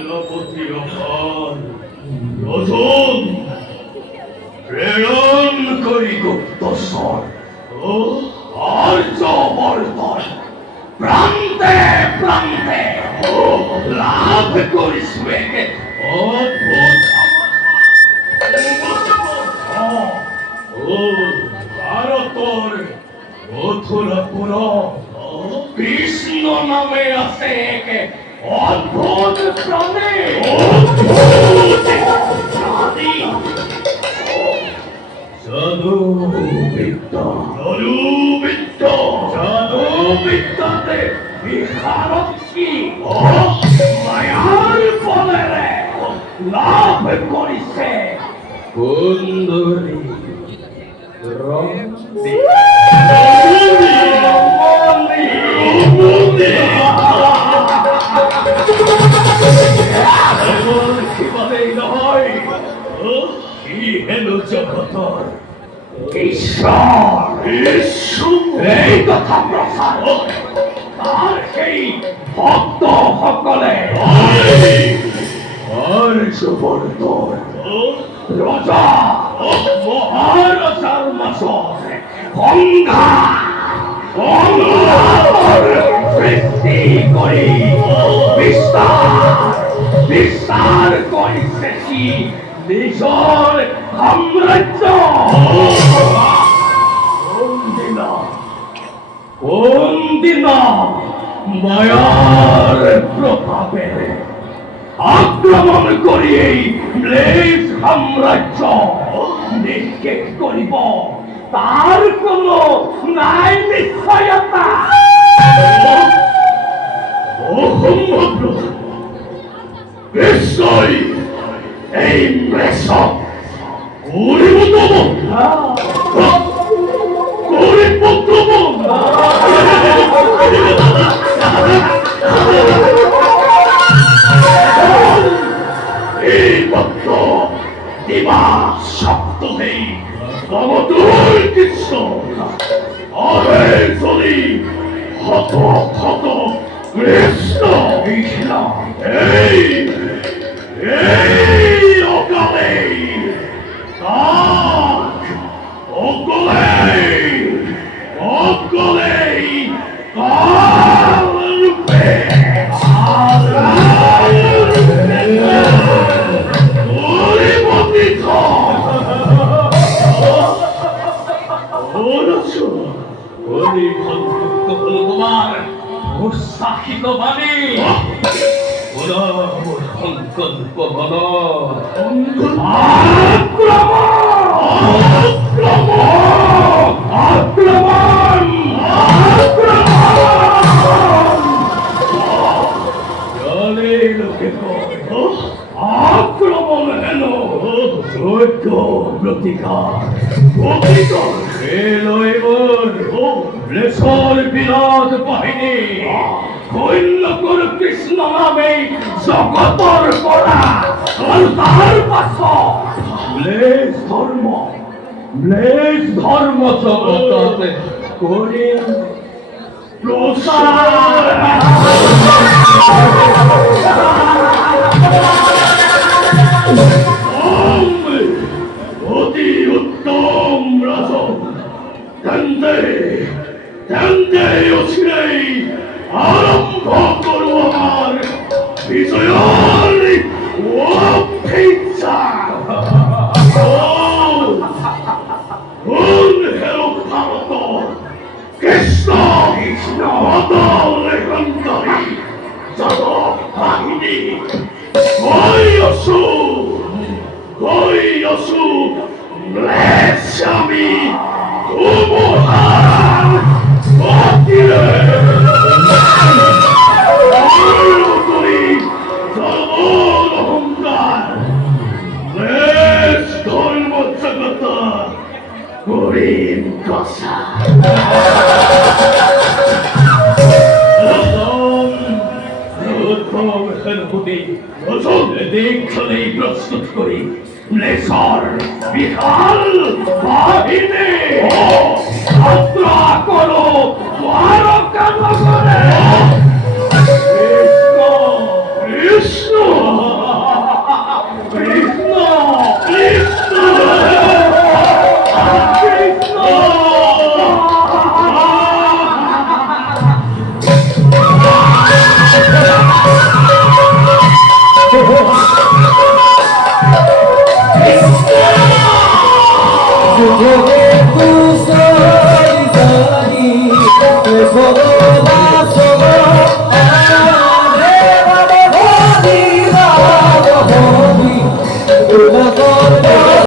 সেনাপতি আমার রজন প্রেরণ করি গুপ্তস্বর ও আর্যবর্ধন প্রান্তে প্রান্তে লাভ করিস অদ্ভুত ভারতর মথুরাপুর কৃষ্ণ নামে আছে এক অদ্ভুত প্রাণী জাদু বিদ্যাতে বিহারক্ষী মায়ার বলেরে লাভ করিছে সুন্দরী জগতর ঈশ্বর এই কথা প্রসার তার সেই ভক্ত সকলে সুবর্ধন রজা মহারাজার মাসন গঙ্গা সৃষ্টি করি বিস্তার করিতেছি নিজর সাম্রাজ্য কোন দিন মায়ার প্রভাবে আক্রমণ করি এই ম্লেচ্ছ সাম্রাজ্য নিষ্কেষ করিব তার কোন নাই নিশ্চয়তা নিশ্চয় এই মৃষক এই ভক্ত দিবা শব্দ নেই অবতুল কৃষ্ণ আরে চলি হত হত কৃষ্ণ কৃষ্ণ এই অকালে অকলে রূপে উৎসাহিত বাণী সংকল্প বল আক্রমণ জলে লোকে আক্রমণ হেন যোগ্য প্রতিকার বিলাস বাহিনী কৃষ্ণ নামে জগতর করা সন্তান পাচ্ছ ম্লেচ্ছ ধর্ম জগতে করি প্রসার অতি উত্তম রাজন তেন্দে অচিরেই আরম্ভ করো আমার বিজয়ের অপেক্ষা হেরো ভারত কৃষ্ণ লেখন্তরী যত বাহিনী ওই অসুখ ম্লেচ্ছামি উপহার অতিরে অহংকার ধর্ম জগত করিম কষা দেখলেই প্রস্তুত করি লেসর বিশাল বাহিনী যাত্রা করো দ্বারকা নগরে কৃষ্ণ কৃষ্ণ কৃষ্ণ কৃষ্ণ Good